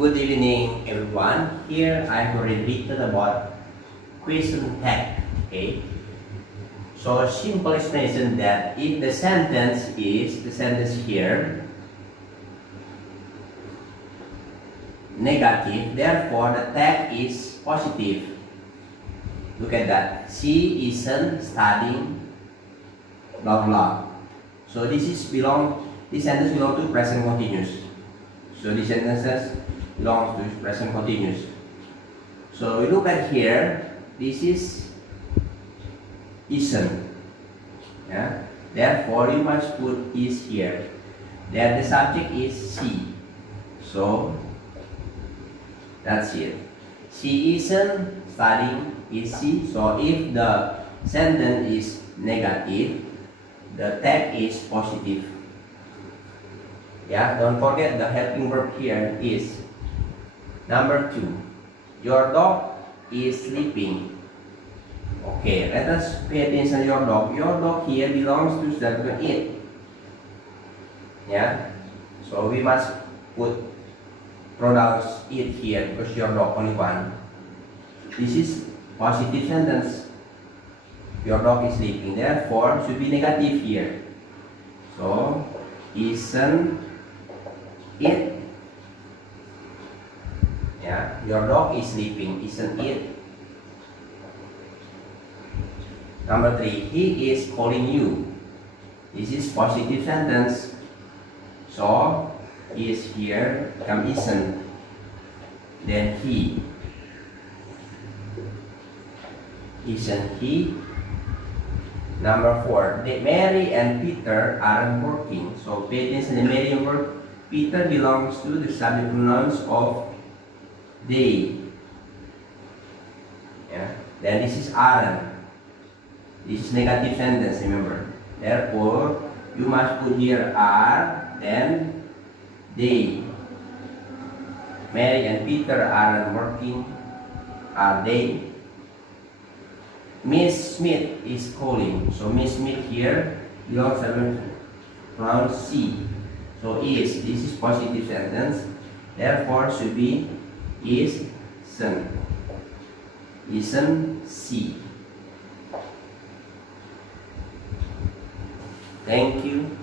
Good evening, everyone. Here I've already written about question tag. Okay. So simple explanation that if the sentence here negative, therefore the tag is positive. Look at that. She isn't studying blah blah. So this sentence belong to present continuous. So this sentences belongs to present continuous. So we look at here. This is isn't. Yeah. Therefore you must put is here. Then the subject is she. So that's it. She isn't studying, is she? So if the sentence is negative, the tag is positive. Yeah, don't forget the helping verb here is number 2. Your dog is sleeping. Okay, let us pay attention to your dog. Your dog here belongs to subject it. Yeah, so we must put pronouns it here because your dog only one. This is positive sentence. Your dog is sleeping. Therefore, should be negative here. So, isn't it? Yeah, your dog is sleeping. Isn't it? Number 3, he is calling you. This is positive sentence. So, is here, come isn't. Then he. Isn't he? Number 4, Mary and Peter aren't working. So pay attention to Mary and Peter belongs to the subject pronouns of they. Yeah. Then this is aren't. This is negative sentence, remember. Therefore, you must put here are, then they. Mary and Peter aren't working. Are they? Miss Smith is calling. So Miss Smith here belongs to pronoun she. So is. This is positive sentence. Therefore should be isn't. Isn't she. Thank you.